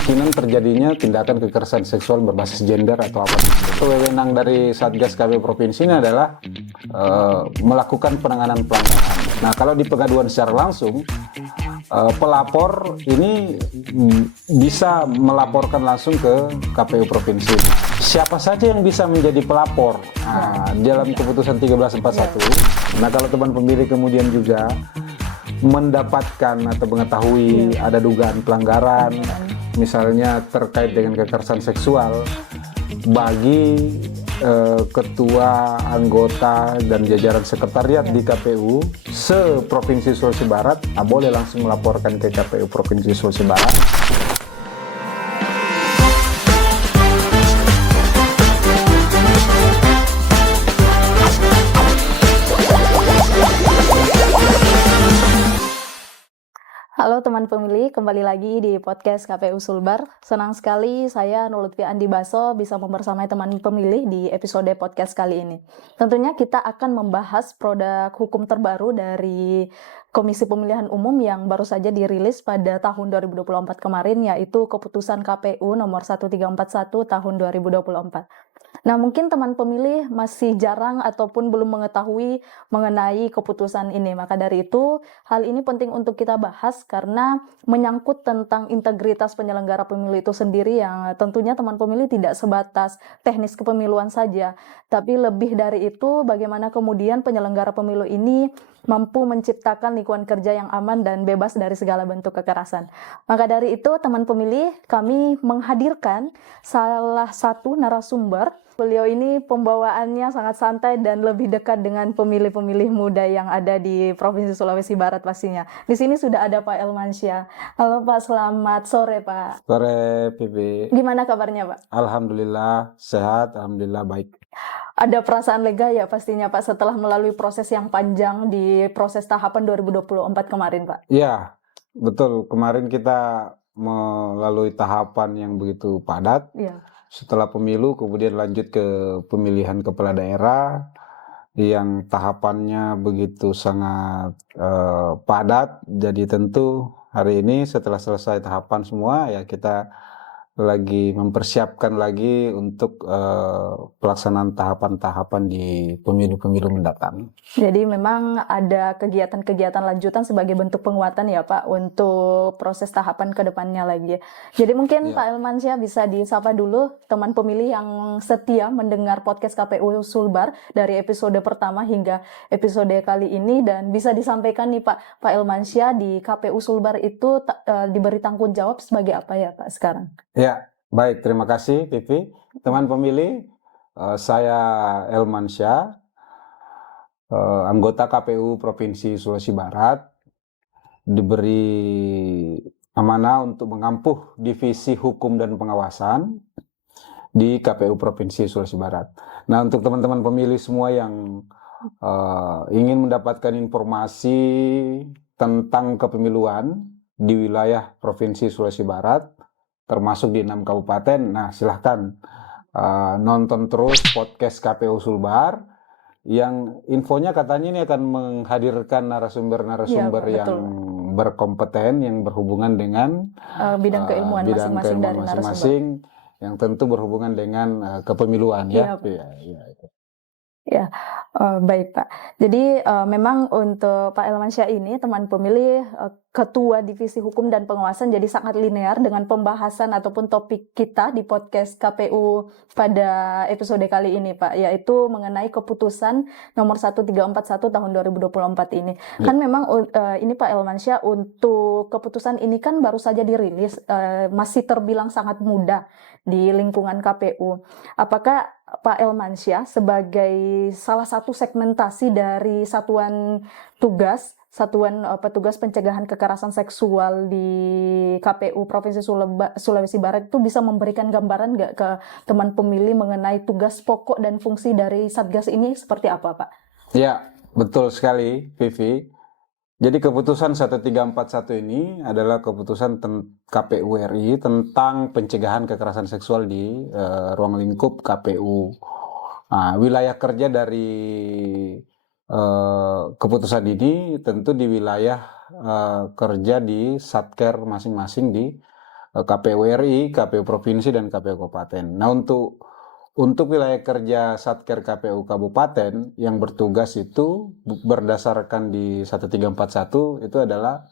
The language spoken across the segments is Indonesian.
kemungkinan terjadinya tindakan kekerasan seksual berbasis gender atau apa. Wewenang dari Satgas KPU Provinsi ini adalah melakukan penanganan pelanggaran. Nah, kalau di pengaduan secara langsung, pelapor ini bisa melaporkan langsung ke KPU Provinsi. Siapa saja yang bisa menjadi pelapor? Nah, dalam keputusan 1341. Nah, kalau teman pemilih kemudian juga mendapatkan atau mengetahui ada dugaan pelanggaran, misalnya terkait dengan kekerasan seksual, bagi ketua, anggota, dan jajaran sekretariat di KPU se-Provinsi Sulawesi Barat, boleh langsung melaporkan ke KPU Provinsi Sulawesi Barat. Halo teman pemilih, kembali lagi di podcast KPU Sulbar. Senang sekali saya Nurlutfi Andi Baso bisa membersamai teman pemilih di episode podcast kali ini. Tentunya kita akan membahas produk hukum terbaru dari Komisi Pemilihan Umum yang baru saja dirilis pada tahun 2024 kemarin, yaitu Keputusan KPU nomor 1341 tahun 2024. Nah, mungkin teman pemilih masih jarang ataupun belum mengetahui mengenai keputusan ini. Maka dari itu, hal ini penting untuk kita bahas karena menyangkut tentang integritas penyelenggara pemilu itu sendiri yang tentunya teman pemilih tidak sebatas teknis kepemiluan saja. Tapi lebih dari itu, bagaimana kemudian penyelenggara pemilu ini mampu menciptakan lingkungan kerja yang aman dan bebas dari segala bentuk kekerasan. Maka dari itu, teman pemilih, kami menghadirkan salah satu narasumber. Beliau ini pembawaannya sangat santai dan lebih dekat dengan pemilih-pemilih muda yang ada di Provinsi Sulawesi Barat pastinya. Di sini sudah ada Pak Elmansyah. Halo Pak, selamat sore Pak. Sore, Pipi. Gimana kabarnya Pak? Alhamdulillah sehat, alhamdulillah baik. Ada perasaan lega ya pastinya Pak setelah melalui proses yang panjang di proses tahapan 2024 kemarin Pak? Iya, betul. Kemarin kita melalui tahapan yang begitu padat. Iya. Setelah pemilu kemudian lanjut ke pemilihan kepala daerah yang tahapannya begitu sangat padat. Jadi tentu hari ini setelah selesai tahapan semua ya kita lagi mempersiapkan lagi untuk pelaksanaan tahapan-tahapan di pemilu-pemilu mendatang. Jadi memang ada kegiatan-kegiatan lanjutan sebagai bentuk penguatan ya Pak untuk proses tahapan ke depannya lagi. Jadi mungkin Pak Elmansyah bisa disapa dulu teman pemilih yang setia mendengar podcast KPU Sulbar dari episode pertama hingga episode kali ini, dan bisa disampaikan nih Pak Elmansyah di KPU Sulbar itu diberi tanggung jawab sebagai apa ya Pak sekarang? Ya, baik, terima kasih Vivi. Teman pemilih, saya Elmansyah, anggota KPU Provinsi Sulawesi Barat, diberi amanah untuk mengampuh Divisi Hukum dan Pengawasan di KPU Provinsi Sulawesi Barat. Nah, untuk teman-teman pemilih semua yang ingin mendapatkan informasi tentang kepemiluan di wilayah Provinsi Sulawesi Barat, termasuk di 6 kabupaten. Nah, silahkan nonton terus podcast KPU Sulbar yang infonya katanya ini akan menghadirkan narasumber-narasumber yang berkompeten, yang berhubungan dengan bidang keilmuan masing-masing dari narasumber. Yang tentu berhubungan dengan kepemiluan ya. Ya, baik Pak. Jadi memang untuk Pak Elmansyah ini teman pemilih Ketua Divisi Hukum dan Pengawasan, jadi sangat linear dengan pembahasan ataupun topik kita di podcast KPU pada episode kali ini Pak, yaitu mengenai keputusan nomor 1341 tahun 2024 ini. Kan memang ini Pak Elmansyah, untuk keputusan ini kan baru saja dirilis, masih terbilang sangat muda di lingkungan KPU. Apakah Pak Elmansyah sebagai salah satu segmentasi dari satuan petugas pencegahan kekerasan seksual di KPU Provinsi Sulawesi Barat itu bisa memberikan gambaran nggak ke teman pemilih mengenai tugas pokok dan fungsi dari Satgas ini seperti apa Pak? Ya, betul sekali Vivi. Jadi keputusan 1341 ini adalah keputusan KPU RI tentang pencegahan kekerasan seksual di ruang lingkup KPU. Nah, wilayah kerja dari keputusan ini tentu di wilayah kerja di Satker masing-masing di KPU RI, KPU Provinsi, dan KPU Kabupaten. Nah, untuk wilayah kerja Satker KPU Kabupaten yang bertugas itu berdasarkan di 1341 itu adalah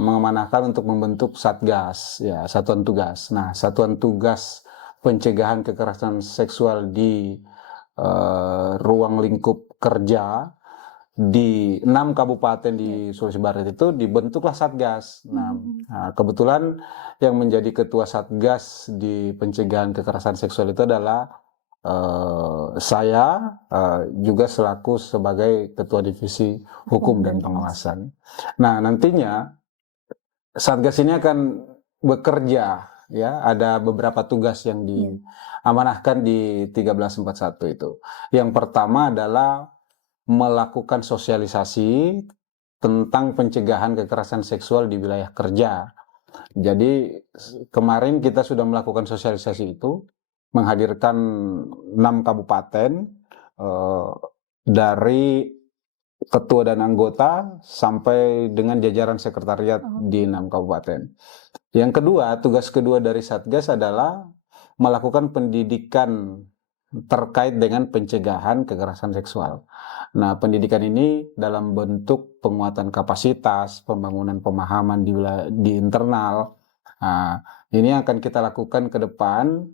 mengamanahkan untuk membentuk Satgas, ya, satuan tugas. Nah, satuan tugas pencegahan kekerasan seksual di ruang lingkup kerja di 6 kabupaten di Sulawesi Barat itu dibentuklah Satgas. Nah, kebetulan yang menjadi ketua Satgas di pencegahan kekerasan seksual itu adalah saya juga selaku sebagai ketua divisi hukum dan pengawasan. Nah, nantinya Satgas ini akan bekerja, ya, ada beberapa tugas yang diamanahkan di 1341 itu. Yang pertama adalah melakukan sosialisasi tentang pencegahan kekerasan seksual di wilayah kerja. Jadi kemarin kita sudah melakukan sosialisasi itu, menghadirkan 6 kabupaten dari ketua dan anggota sampai dengan jajaran sekretariat di 6 kabupaten. Yang kedua, tugas kedua dari Satgas adalah melakukan pendidikan terkait dengan pencegahan kekerasan seksual. Nah, pendidikan ini dalam bentuk penguatan kapasitas, pembangunan pemahaman di internal. Nah, ini akan kita lakukan ke depan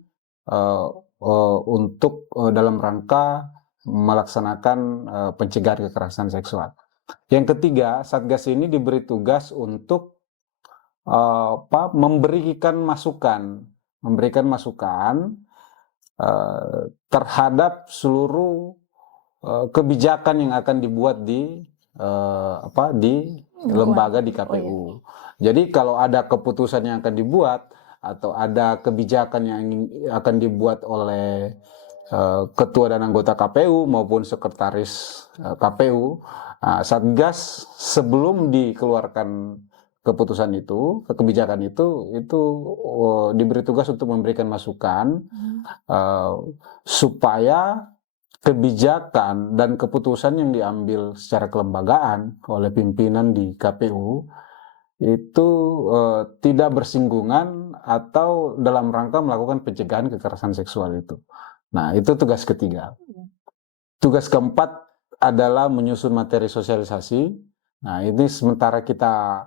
untuk dalam rangka melaksanakan pencegahan kekerasan seksual. Yang ketiga, Satgas ini diberi tugas untuk memberikan masukan terhadap seluruh kebijakan yang akan dibuat di lembaga di KPU. Jadi kalau ada keputusan yang akan dibuat atau ada kebijakan yang akan dibuat oleh ketua dan anggota KPU maupun sekretaris KPU, Satgas sebelum dikeluarkan keputusan itu, kebijakan itu diberi tugas untuk memberikan masukan supaya kebijakan dan keputusan yang diambil secara kelembagaan oleh pimpinan di KPU itu tidak bersinggungan atau dalam rangka melakukan pencegahan kekerasan seksual itu. Nah, itu tugas ketiga. Tugas keempat adalah menyusun materi sosialisasi. Nah, ini sementara kita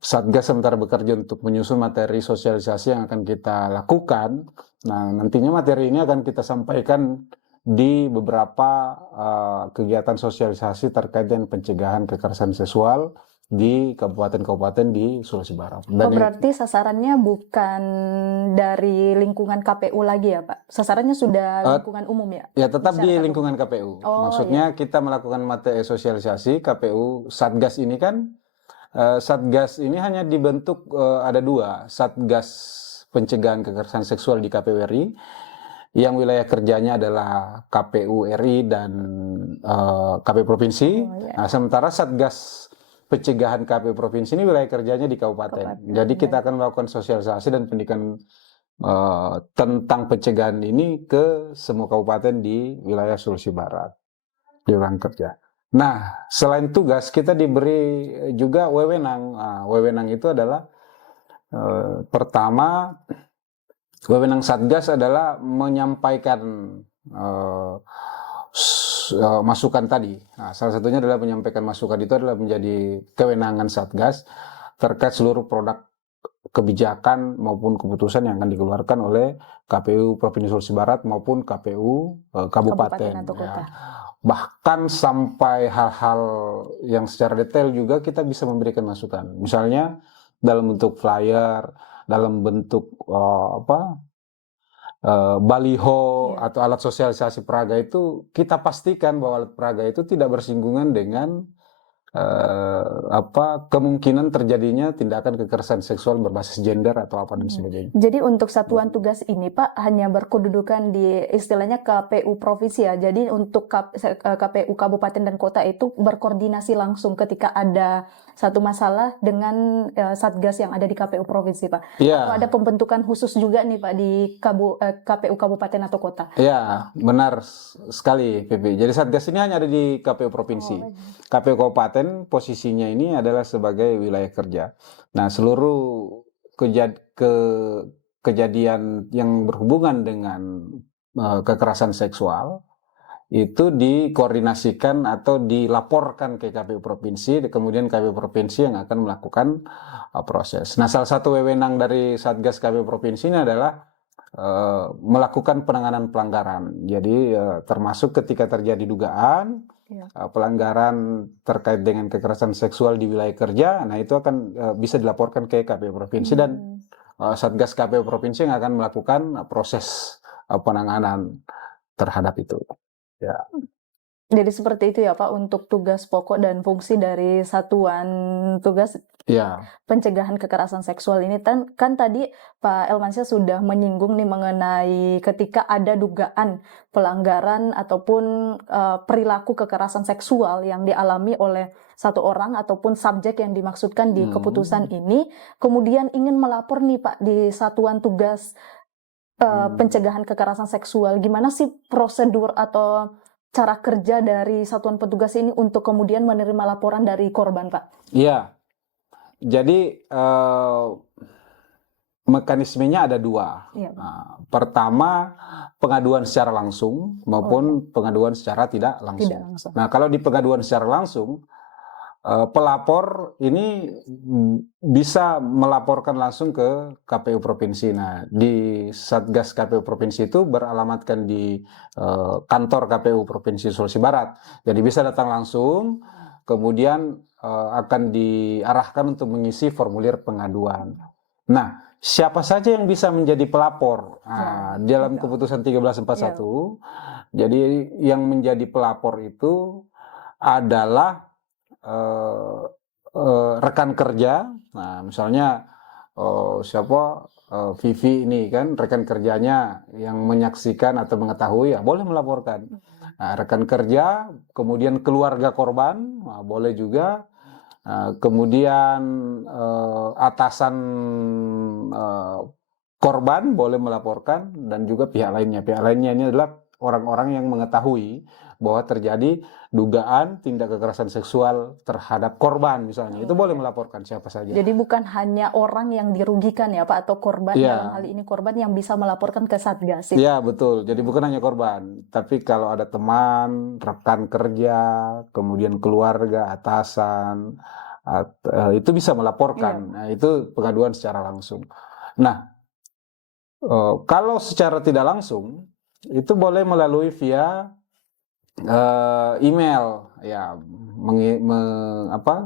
Satgas sementara bekerja untuk menyusun materi sosialisasi yang akan kita lakukan. Nah, nantinya materi ini akan kita sampaikan di beberapa kegiatan sosialisasi terkait dengan pencegahan kekerasan seksual di kabupaten-kabupaten di Sulawesi Barat. Berarti sasarannya bukan dari lingkungan KPU lagi ya, Pak? Sasarannya sudah lingkungan umum ya? Ya, tetap di lingkungan KPU. Maksudnya kita melakukan materi sosialisasi KPU. Satgas ini kan Satgas ini hanya dibentuk ada 2, Satgas Pencegahan Kekerasan Seksual di KPU RI, yang wilayah kerjanya adalah KPU RI dan KPU Provinsi. Nah, sementara Satgas Pencegahan KPU Provinsi ini wilayah kerjanya di kabupaten. Jadi kita akan melakukan sosialisasi dan pendidikan tentang pencegahan ini ke semua kabupaten di wilayah Sulawesi Barat di ruang kerja. Nah, selain tugas, kita diberi juga wewenang. Wewenang itu adalah pertama, wewenang Satgas adalah menyampaikan masukan tadi. Nah, salah satunya adalah menyampaikan masukan itu adalah menjadi kewenangan Satgas terkait seluruh produk kebijakan maupun keputusan yang akan dikeluarkan oleh KPU Provinsi Sulawesi Barat maupun KPU Kabupaten. Atau kota. Bahkan sampai hal-hal yang secara detail juga kita bisa memberikan masukan. Misalnya dalam bentuk flyer, dalam bentuk baliho atau alat sosialisasi peraga itu kita pastikan bahwa alat peraga itu tidak bersinggungan dengan kemungkinan terjadinya tindakan kekerasan seksual berbasis gender atau apa dan sebagainya. Jadi untuk satuan tugas ini Pak hanya berkedudukan di istilahnya KPU provinsi ya. Jadi untuk KPU kabupaten dan kota itu berkoordinasi langsung ketika ada satu masalah dengan satgas yang ada di KPU provinsi Pak. Ya. Atau ada pembentukan khusus juga nih Pak di KPU kabupaten atau kota. Ya, benar sekali Pipi. Jadi satgas ini hanya ada di KPU provinsi. KPU kabupaten posisinya ini adalah sebagai wilayah kerja. Nah, seluruh kejadian yang berhubungan dengan kekerasan seksual itu dikoordinasikan atau dilaporkan ke KPU Provinsi, kemudian KPU Provinsi yang akan melakukan proses. Nah, salah satu wewenang dari Satgas KPU Provinsi ini adalah melakukan penanganan pelanggaran. Jadi termasuk ketika terjadi dugaan pelanggaran terkait dengan kekerasan seksual di wilayah kerja, nah itu akan bisa dilaporkan ke KPU Provinsi dan Satgas KPU Provinsi yang akan melakukan proses penanganan terhadap itu. Ya. Jadi seperti itu ya Pak untuk tugas pokok dan fungsi dari satuan tugas pencegahan kekerasan seksual ini. Kan tadi Pak Elmansyah sudah menyinggung nih mengenai ketika ada dugaan pelanggaran ataupun perilaku kekerasan seksual yang dialami oleh satu orang ataupun subjek yang dimaksudkan di keputusan ini, kemudian ingin melapor nih Pak di satuan tugas pencegahan kekerasan seksual. Gimana sih prosedur atau cara kerja dari satuan petugas ini untuk kemudian menerima laporan dari korban, Pak? Iya, jadi mekanismenya ada dua. Pertama, pengaduan secara langsung maupun pengaduan secara tidak langsung. Nah, kalau di pengaduan secara langsung, pelapor ini bisa melaporkan langsung ke KPU Provinsi. Nah, di Satgas KPU Provinsi itu beralamatkan di kantor KPU Provinsi Sulawesi Barat. Jadi bisa datang langsung, kemudian akan diarahkan untuk mengisi formulir pengaduan. Nah, siapa saja yang bisa menjadi pelapor? Dalam keputusan 1341, jadi yang menjadi pelapor itu adalah rekan kerja. Nah, misalnya Vivi ini kan rekan kerjanya yang menyaksikan atau mengetahui, boleh melaporkan. Nah, rekan kerja, kemudian keluarga korban, boleh juga. Kemudian atasan korban boleh melaporkan, dan juga pihak lainnya. Pihak lainnya ini adalah orang-orang yang mengetahui bahwa terjadi dugaan tindak kekerasan seksual terhadap korban misalnya. Itu boleh melaporkan siapa saja. Jadi bukan hanya orang yang dirugikan ya Pak, atau korban, dalam hal ini korban yang bisa melaporkan ke Satgas. Iya, betul. Jadi bukan hanya korban, tapi kalau ada teman, rekan kerja, kemudian keluarga, atasan, itu bisa melaporkan. Nah, itu pengaduan secara langsung. Nah, kalau secara tidak langsung itu boleh melalui via email,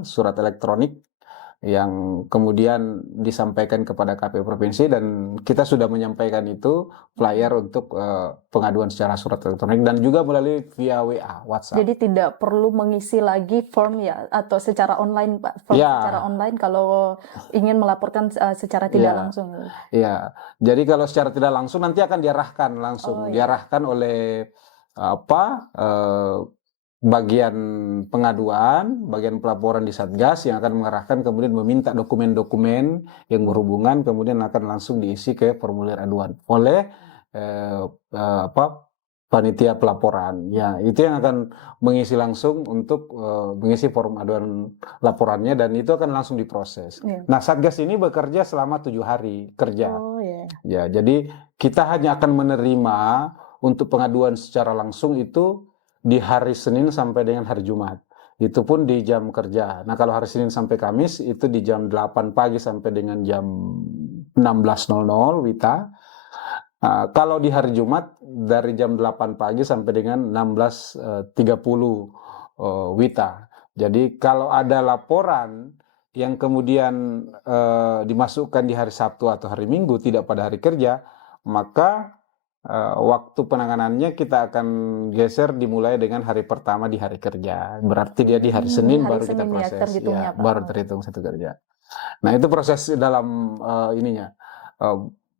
surat elektronik yang kemudian disampaikan kepada KPU Provinsi, dan kita sudah menyampaikan itu flyer untuk pengaduan secara surat elektronik, dan juga melalui via WA, WhatsApp. Jadi tidak perlu mengisi lagi form atau secara online Pak, secara online kalau ingin melaporkan secara tidak langsung. Iya, jadi kalau secara tidak langsung nanti akan diarahkan langsung, diarahkan oleh bagian pengaduan, bagian pelaporan di Satgas yang akan mengarahkan, kemudian meminta dokumen-dokumen yang berhubungan, kemudian akan langsung diisi ke formulir aduan oleh panitia pelaporan. Ya, itu yang akan mengisi langsung untuk mengisi form aduan laporannya, dan itu akan langsung diproses. Nah, Satgas ini bekerja selama 7 hari kerja. Ya, jadi kita hanya akan menerima untuk pengaduan secara langsung itu di hari Senin sampai dengan hari Jumat. Itu pun di jam kerja. Nah, kalau hari Senin sampai Kamis itu di jam 8 pagi sampai dengan jam 16.00 WITA. Kalau di hari Jumat dari jam 8 pagi sampai dengan 16.30 WITA. Jadi kalau ada laporan yang kemudian dimasukkan di hari Sabtu atau hari Minggu, tidak pada hari kerja, maka waktu penanganannya kita akan geser dimulai dengan hari pertama di hari kerja. Berarti dia di hari Senin baru kita proses. Baru terhitung satu kerja. Nah, itu proses dalam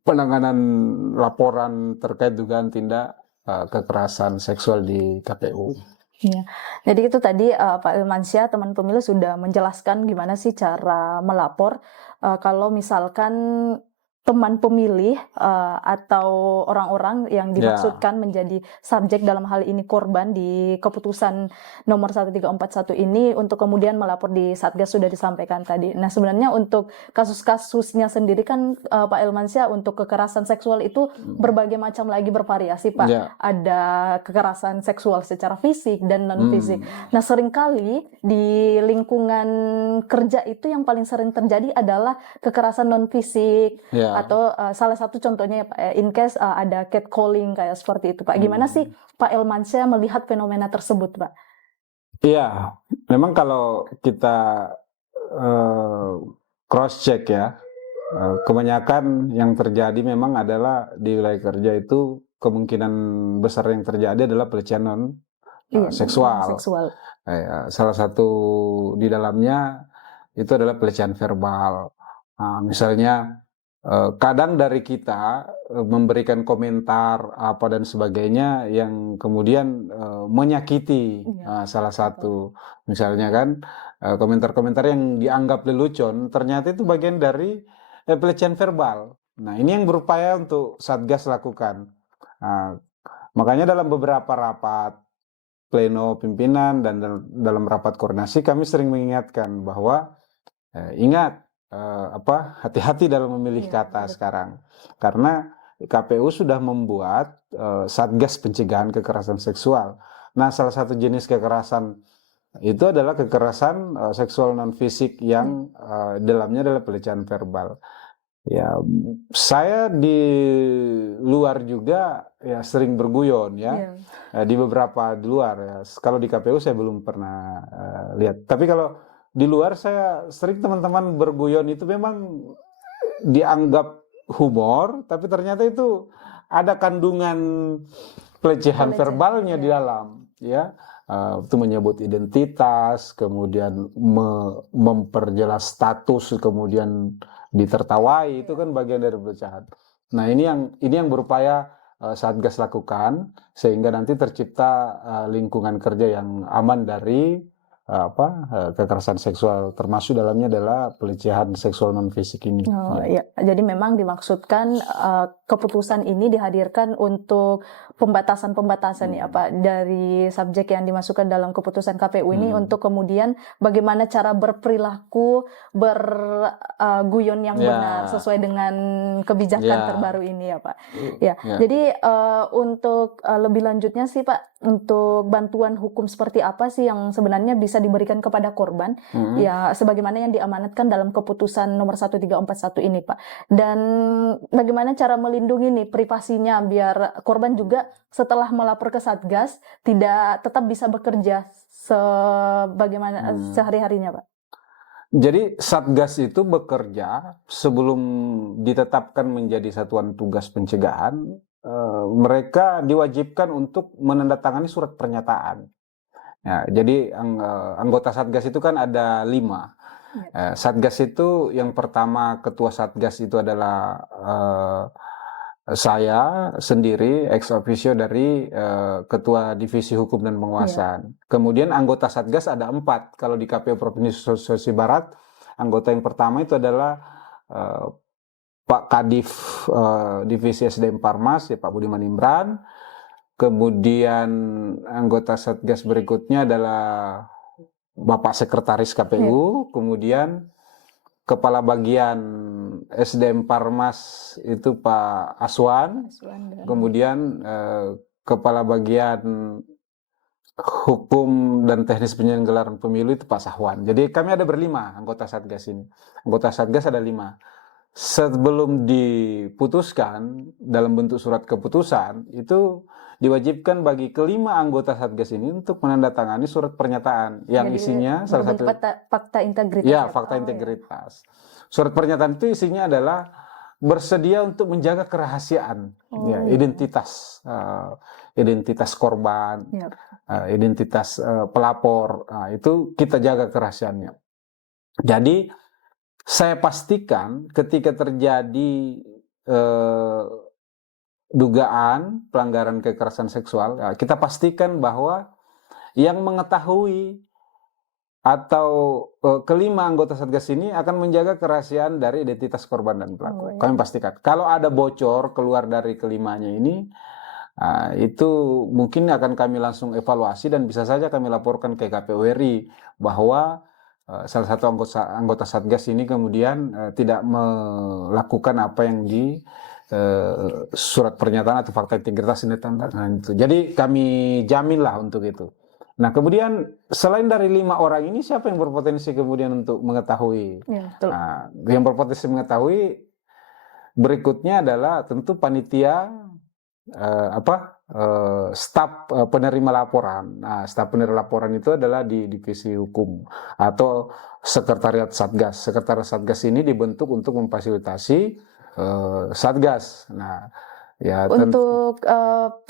penanganan laporan terkait dugaan tindak kekerasan seksual di KPU. Ya, jadi itu tadi Pak Elmansyah, teman pemilu sudah menjelaskan gimana sih cara melapor kalau misalkan teman pemilih atau orang-orang yang dimaksudkan menjadi subjek dalam hal ini korban di keputusan nomor 1341 ini untuk kemudian melapor di Satgas sudah disampaikan tadi. Nah, sebenarnya untuk kasus-kasusnya sendiri kan Pak Elmansyah, untuk kekerasan seksual itu berbagai macam lagi, bervariasi Pak. Ada kekerasan seksual secara fisik dan non fisik. Nah, seringkali di lingkungan kerja itu yang paling sering terjadi adalah kekerasan non fisik. Atau salah satu contohnya ya Pak, in case ada catcalling kayak seperti itu Pak. Gimana sih Pak Elmansyah melihat fenomena tersebut Pak? Iya, memang kalau kita cross check ya, kebanyakan yang terjadi memang adalah di wilayah kerja itu kemungkinan besar yang terjadi adalah pelecehan non seksual. Salah satu di dalamnya itu adalah pelecehan verbal. Misalnya kadang dari kita memberikan komentar apa dan sebagainya yang kemudian menyakiti salah satu, misalnya kan komentar-komentar yang dianggap lelucon ternyata itu bagian dari pelecehan verbal. Nah, ini yang berupaya untuk Satgas lakukan. Makanya dalam beberapa rapat pleno pimpinan dan dalam rapat koordinasi kami sering mengingatkan bahwa ingat, hati-hati dalam memilih kata sekarang, karena KPU sudah membuat Satgas Pencegahan Kekerasan Seksual. Nah, salah satu jenis kekerasan itu adalah kekerasan seksual non fisik yang dalamnya adalah pelecehan verbal. Ya, saya di luar juga ya sering berguyon ya, di beberapa di luar ya. Kalau di KPU saya belum pernah lihat, tapi kalau di luar saya sering teman-teman berguyon itu memang dianggap humor, tapi ternyata itu ada kandungan pelecehan verbalnya di dalam, ya. Itu menyebut identitas, kemudian memperjelas status, kemudian ditertawai, itu kan bagian dari pelecehan. Nah, ini yang berupaya Satgas lakukan sehingga nanti tercipta lingkungan kerja yang aman dari kekerasan seksual, termasuk dalamnya adalah pelecehan seksual non fisik ini. Ya. Jadi memang dimaksudkan keputusan ini dihadirkan untuk pembatasan ya Pak, dari subjek yang dimasukkan dalam keputusan KPU ini untuk kemudian bagaimana cara berperilaku, berguyon yang benar sesuai dengan kebijakan terbaru ini ya Pak. Jadi untuk lebih lanjutnya sih Pak, untuk bantuan hukum seperti apa sih yang sebenarnya bisa diberikan kepada korban ya sebagaimana yang diamanatkan dalam keputusan nomor 1341 ini Pak, dan bagaimana cara melindungi nih privasinya biar korban juga setelah melapor ke Satgas tetap bisa bekerja sebagaimana sehari-harinya Pak. Jadi Satgas itu bekerja sebelum ditetapkan menjadi satuan tugas pencegahan, mereka diwajibkan untuk menandatangani surat pernyataan. Ya, jadi anggota Satgas itu kan ada 5. Satgas itu yang pertama, ketua Satgas itu adalah saya sendiri ex officio dari Ketua Divisi Hukum dan Penguasaan. Kemudian anggota Satgas ada 4. Kalau di KPU Provinsi Sulawesi Barat, anggota yang pertama itu adalah Pak Kadif Divisi SDM Parmas, ya Pak Budiman Imran. Kemudian anggota Satgas berikutnya adalah Bapak Sekretaris KPU, kemudian Kepala Bagian SDM Parmas itu Pak Aswan, kemudian Kepala Bagian Hukum dan Teknis Penyelenggaraan Pemilu itu Pak Sahwan. Jadi kami ada 5 anggota Satgas ini. Anggota Satgas ada 5. Sebelum diputuskan dalam bentuk surat keputusan, itu diwajibkan bagi kelima anggota Satgas ini untuk menandatangani surat pernyataan yang isinya salah satu fakta integritas. Ya, fakta integritas. Surat pernyataan itu isinya adalah bersedia untuk menjaga kerahasiaan, identitas korban, identitas pelapor. Itu kita jaga kerahasiaannya. Jadi saya pastikan ketika terjadi dugaan pelanggaran kekerasan seksual, kita pastikan bahwa yang mengetahui atau kelima anggota Satgas ini akan menjaga kerahasiaan dari identitas korban dan pelaku. Kami pastikan. Kalau ada bocor keluar dari kelimanya ini, itu mungkin akan kami langsung evaluasi dan bisa saja kami laporkan ke KPU RI bahwa salah satu anggota Satgas ini kemudian tidak melakukan apa yang di surat pernyataan atau fakta integritas ini tentang itu. Jadi kami jaminlah untuk itu. Nah kemudian selain dari 5 orang ini siapa yang berpotensi kemudian untuk mengetahui? Ya, betul. Nah, yang berpotensi mengetahui berikutnya adalah tentu panitia staf penerima laporan. Nah, staf penerima laporan itu adalah di divisi hukum atau sekretariat Satgas. Sekretariat Satgas ini dibentuk untuk memfasilitasi Satgas. Nah, ya untuk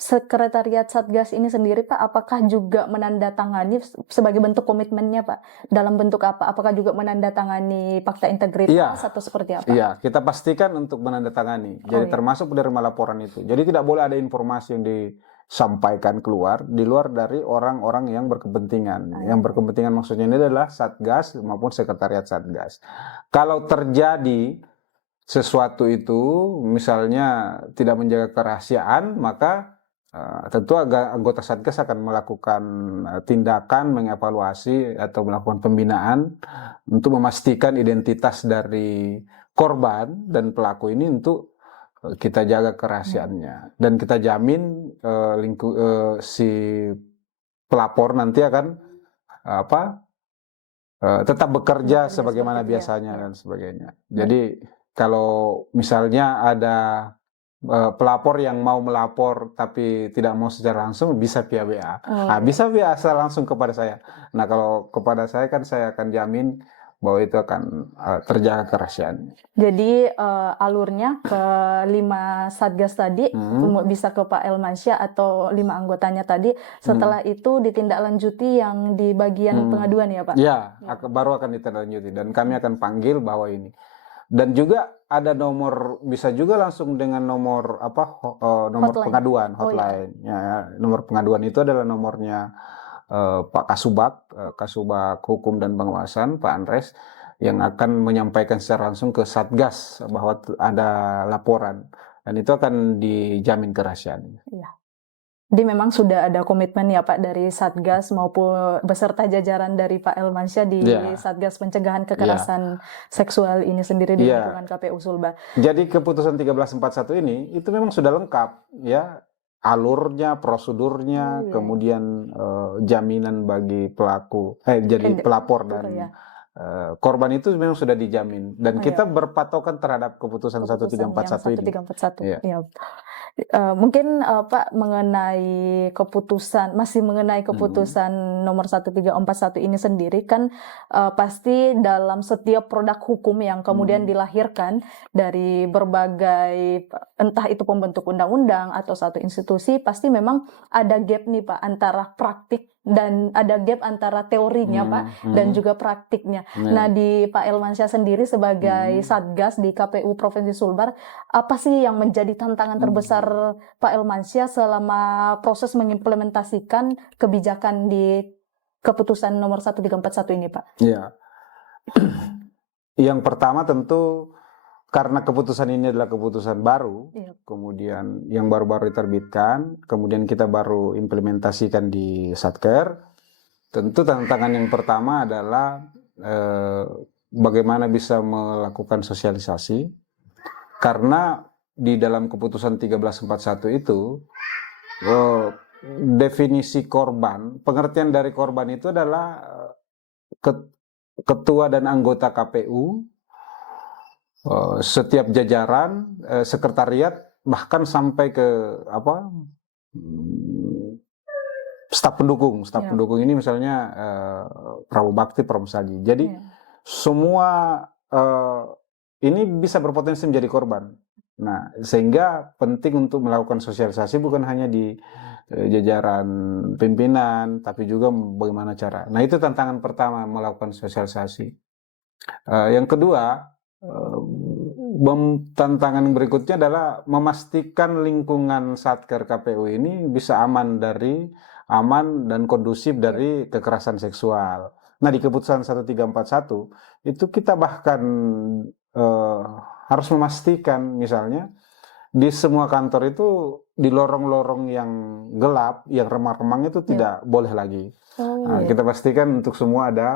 sekretariat Satgas ini sendiri Pak, apakah juga menandatangani sebagai bentuk komitmennya Pak? Dalam bentuk apa? Apakah juga menandatangani fakta integritas atau seperti apa? Iya, kita pastikan untuk menandatangani. Jadi termasuk penerima laporan itu. Jadi tidak boleh ada informasi yang disampaikan keluar di luar dari orang-orang yang berkepentingan. Yang berkepentingan maksudnya ini adalah Satgas maupun sekretariat Satgas. Kalau terjadi sesuatu itu misalnya tidak menjaga kerahasiaan, maka tentu anggota Satgas akan melakukan tindakan, mengevaluasi atau melakukan pembinaan untuk memastikan identitas dari korban dan pelaku ini untuk kita jaga kerahasiaannya dan kita jamin si pelapor nanti akan tetap bekerja sebagaimana biasanya dan sebagainya. Jadi kalau misalnya ada pelapor yang mau melapor tapi tidak mau secara langsung, bisa via WA. Bisa via langsung kepada saya. Nah kalau kepada saya kan saya akan jamin bahwa itu akan terjaga kerahasiaannya. Jadi alurnya ke 5 Satgas tadi bisa ke Pak Elmansyah atau 5 anggotanya tadi. Setelah itu ditindaklanjuti yang di bagian pengaduan ya Pak? Ya, baru akan ditindaklanjuti dan kami akan panggil bahwa ini. Dan juga ada nomor, bisa juga langsung dengan nomor nomor hotline. Pengaduan hotline. Ya, nomor pengaduan itu adalah nomornya Pak Kasubag Hukum dan Pengawasan Pak Andres yang akan menyampaikan secara langsung ke Satgas bahwa ada laporan dan itu akan dijamin kerahasiaannya. Iya. Jadi memang sudah ada komitmen ya Pak dari Satgas maupun beserta jajaran dari Pak Elmansyah di Satgas Pencegahan Kekerasan Seksual ini sendiri di lingkungan KPU Sulbar. Jadi keputusan 1341 ini itu memang sudah lengkap ya, alurnya, prosedurnya, kemudian jaminan bagi pelaku, jadi pelapor dan korban itu memang sudah dijamin dan kita berpatokan terhadap keputusan 1341 ini. 1341. Ya. Mungkin Pak mengenai keputusan nomor 1341 ini sendiri kan pasti dalam setiap produk hukum yang kemudian dilahirkan dari berbagai entah itu pembentuk undang-undang atau satu institusi pasti memang ada gap nih Pak antara praktik dan ada gap antara teorinya Pak dan juga praktiknya. Nah di Pak Elmansyah sendiri sebagai Satgas di KPU Provinsi Sulbar, apa sih yang menjadi tantangan terbesar Pak Elmansyah selama proses mengimplementasikan kebijakan di keputusan nomor 1341 ini Pak? Iya. Yang pertama tentu karena keputusan ini adalah keputusan baru, kemudian yang baru-baru diterbitkan, kemudian kita baru implementasikan di Satker. Tentu tantangan yang pertama adalah bagaimana bisa melakukan sosialisasi, karena di dalam keputusan 1341 itu definisi korban, pengertian dari korban itu adalah ketua dan anggota KPU, setiap jajaran, sekretariat, bahkan sampai ke staf pendukung. Staf pendukung ini misalnya Prabu Bakti, Prabu Saji. Jadi semua ini bisa berpotensi menjadi korban. Nah, sehingga penting untuk melakukan sosialisasi bukan hanya di jajaran pimpinan, tapi juga bagaimana cara. Nah, itu tantangan pertama, melakukan sosialisasi. Yang kedua, tantangan berikutnya adalah memastikan lingkungan Satker KPU ini bisa aman dan kondusif dari kekerasan seksual. Nah, di keputusan 1341 itu kita bahkan harus memastikan misalnya di semua kantor itu di lorong-lorong yang gelap, yang remang-remang itu tidak boleh lagi. Nah, kita pastikan untuk semua ada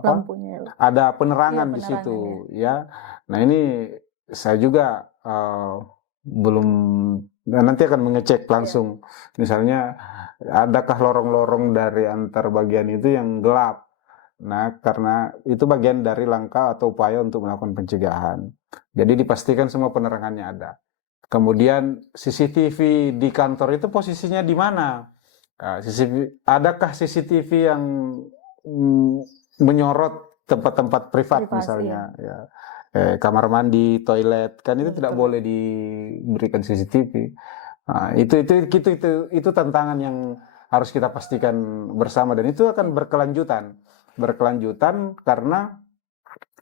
lampunya. ada penerangan Iya, di situ, ya. Nah, ini saya juga belum, nanti akan mengecek langsung, misalnya adakah lorong-lorong dari antar bagian itu yang gelap. Nah, karena itu bagian dari langkah atau upaya untuk melakukan pencegahan. Jadi dipastikan semua penerangannya ada. Kemudian CCTV di kantor itu posisinya di mana? Adakah CCTV yang menyorot tempat-tempat privat misalnya, ya. Kamar mandi, toilet, kan itu tidak boleh diberikan CCTV. Nah, itu tantangan yang harus kita pastikan bersama, dan itu akan berkelanjutan karena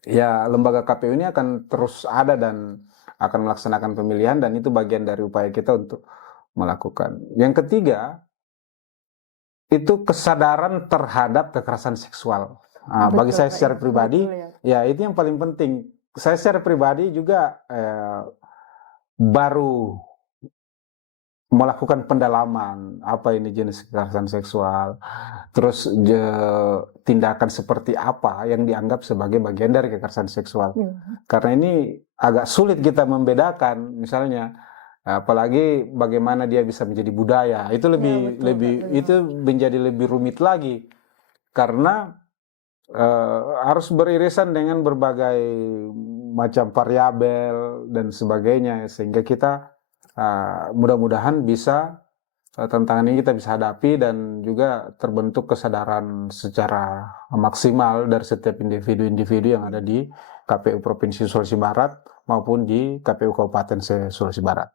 ya lembaga KPU ini akan terus ada dan akan melaksanakan pemilihan, dan itu bagian dari upaya kita untuk melakukan. Yang ketiga, itu kesadaran terhadap kekerasan seksual. Bagi saya secara pribadi, ya itu yang paling penting. Saya secara pribadi juga baru melakukan pendalaman apa ini jenis kekerasan seksual, terus tindakan seperti apa yang dianggap sebagai bagian dari kekerasan seksual. Karena ini agak sulit kita membedakan, misalnya apalagi bagaimana dia bisa menjadi budaya, itu itu menjadi lebih rumit lagi karena harus beririsan dengan berbagai macam variabel dan sebagainya, sehingga kita mudah-mudahan bisa tantangan ini kita bisa hadapi dan juga terbentuk kesadaran secara maksimal dari setiap individu-individu yang ada di KPU Provinsi Sulawesi Barat maupun di KPU Kabupaten Sulawesi Barat.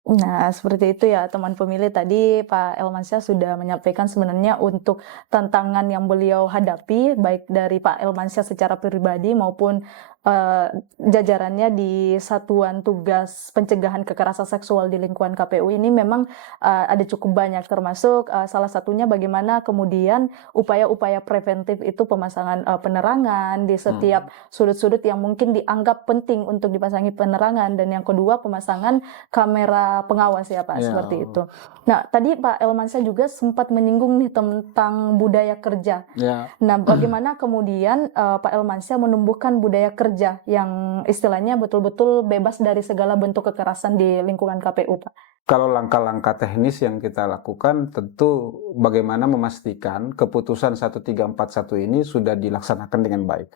Nah, seperti itu ya teman pemilih, tadi Pak Elmansyah sudah menyampaikan sebenarnya untuk tantangan yang beliau hadapi, baik dari Pak Elmansyah secara pribadi maupun jajarannya di Satuan Tugas Pencegahan Kekerasan Seksual di lingkungan KPU ini memang ada cukup banyak, termasuk salah satunya bagaimana kemudian upaya-upaya preventif itu pemasangan penerangan di setiap sudut-sudut yang mungkin dianggap penting untuk dipasangi penerangan, dan yang kedua pemasangan kamera pengawas ya Pak, seperti itu. Nah, tadi Pak Elmansyah juga sempat menyinggung nih tentang budaya kerja. Nah, bagaimana kemudian Pak Elmansyah menumbuhkan budaya kerja yang istilahnya betul-betul bebas dari segala bentuk kekerasan di lingkungan KPU, Pak? Kalau langkah-langkah teknis yang kita lakukan, tentu bagaimana memastikan keputusan 1341 ini sudah dilaksanakan dengan baik.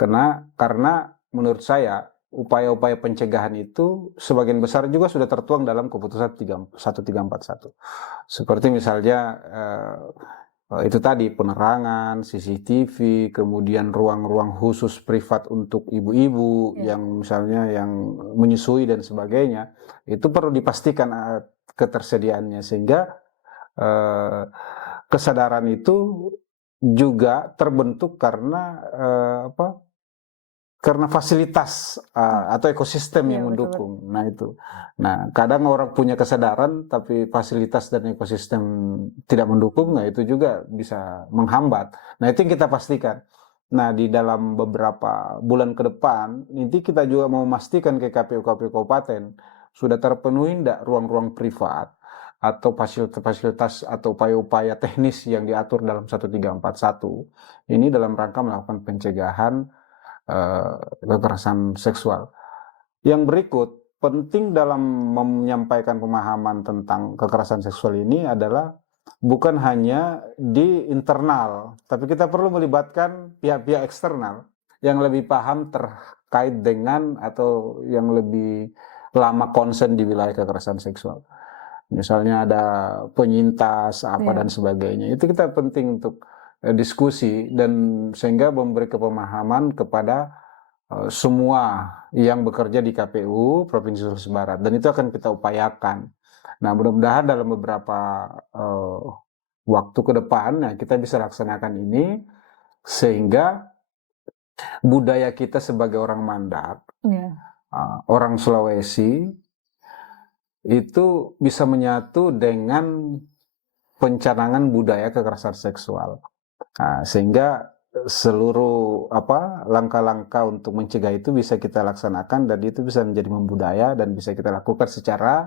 Karena menurut saya upaya-upaya pencegahan itu sebagian besar juga sudah tertuang dalam keputusan 1341. Seperti misalnya itu tadi penerangan, CCTV, kemudian ruang-ruang khusus privat untuk ibu-ibu yang misalnya yang menyusui dan sebagainya, itu perlu dipastikan ketersediaannya, sehingga kesadaran itu juga terbentuk karena karena fasilitas atau ekosistem yang mendukung. Nah itu. Nah kadang orang punya kesadaran tapi fasilitas dan ekosistem tidak mendukung, nah itu juga bisa menghambat. Nah itu yang kita pastikan. Nah di dalam beberapa bulan ke depan, nanti kita juga mau memastikan ke KPU-KPU Kabupaten sudah terpenuhi tidak ruang-ruang privat atau fasilitas-fasilitas atau upaya-upaya teknis yang diatur dalam 1341 ini dalam rangka melakukan pencegahan kekerasan seksual. Yang berikut penting dalam menyampaikan pemahaman tentang kekerasan seksual ini adalah bukan hanya di internal, tapi kita perlu melibatkan pihak-pihak eksternal yang lebih paham terkait dengan atau yang lebih lama konsen di wilayah kekerasan seksual. Misalnya ada penyintas dan sebagainya. Itu kita penting untuk diskusi dan sehingga memberi kepemahaman kepada semua yang bekerja di KPU Provinsi Sulawesi Barat, dan itu akan kita upayakan. Nah mudah-mudahan dalam beberapa waktu ke depan kita bisa laksanakan ini sehingga budaya kita sebagai orang Mandat, orang Sulawesi itu bisa menyatu dengan pencanangan budaya kekerasan seksual. Nah, sehingga seluruh langkah-langkah untuk mencegah itu bisa kita laksanakan dan itu bisa menjadi membudaya dan bisa kita lakukan secara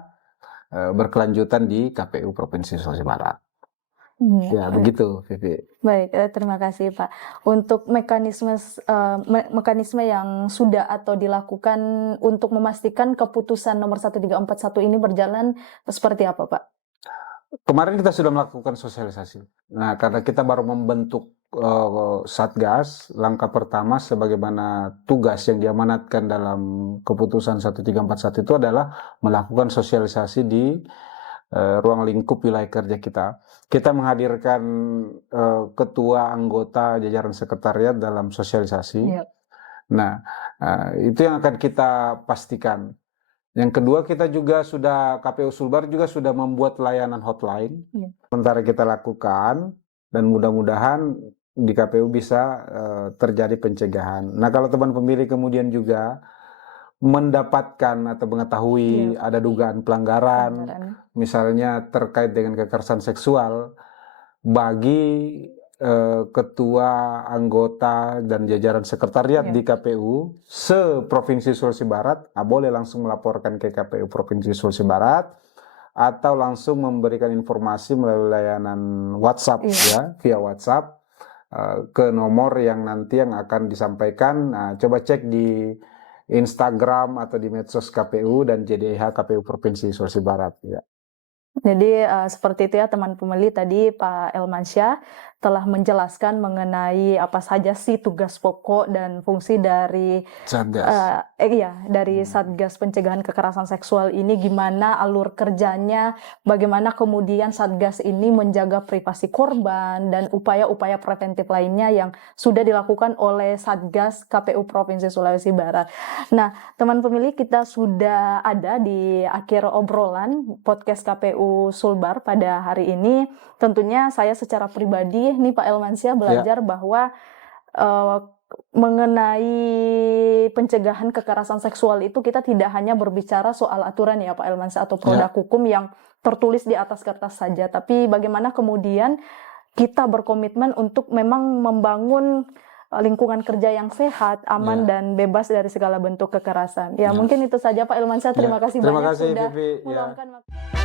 berkelanjutan di KPU Provinsi Sulawesi Barat. Ya, begitu, Vivi. Baik, terima kasih Pak. Untuk mekanisme yang sudah atau dilakukan untuk memastikan keputusan nomor 1341 ini berjalan seperti apa Pak? Kemarin kita sudah melakukan sosialisasi. Nah, karena kita baru membentuk Satgas, langkah pertama sebagaimana tugas yang diamanatkan dalam keputusan 1341 itu adalah melakukan sosialisasi di ruang lingkup wilayah kerja kita. Kita menghadirkan ketua, anggota, jajaran sekretariat dalam sosialisasi. Yep. Nah, itu yang akan kita pastikan. Yang kedua, kita juga KPU Sulbar juga sudah membuat layanan hotline. Sementara kita lakukan, dan mudah-mudahan di KPU bisa terjadi pencegahan. Nah, kalau teman pemilih kemudian juga mendapatkan atau mengetahui ada dugaan pelanggaran, misalnya terkait dengan kekerasan seksual, bagi ketua, anggota, dan jajaran sekretariat di KPU se-Provinsi Sulawesi Barat, boleh langsung melaporkan ke KPU Provinsi Sulawesi Barat atau langsung memberikan informasi melalui layanan WhatsApp via WhatsApp ke nomor yang nanti yang akan disampaikan. Nah, coba cek di Instagram atau di medsos KPU dan JDIH KPU Provinsi Sulawesi Barat. Ya. Jadi seperti itu ya teman pemilih, tadi Pak Elmansyah telah menjelaskan mengenai apa saja sih tugas pokok dan fungsi dari Satgas. Dari Satgas Pencegahan Kekerasan Seksual ini, gimana alur kerjanya, bagaimana kemudian Satgas ini menjaga privasi korban dan upaya-upaya preventif lainnya yang sudah dilakukan oleh Satgas KPU Provinsi Sulawesi Barat. Nah, teman pemilih, kita sudah ada di akhir obrolan podcast KPU Sulbar pada hari ini. Tentunya saya secara pribadi nih Pak Elmansyah belajar bahwa mengenai pencegahan kekerasan seksual itu kita tidak hanya berbicara soal aturan ya Pak Elmansyah atau produk hukum yang tertulis di atas kertas saja, tapi bagaimana kemudian kita berkomitmen untuk memang membangun lingkungan kerja yang sehat, aman dan bebas dari segala bentuk kekerasan. Ya, mungkin itu saja Pak Elmansyah. Terima kasih banyak sudah meluangkan waktu.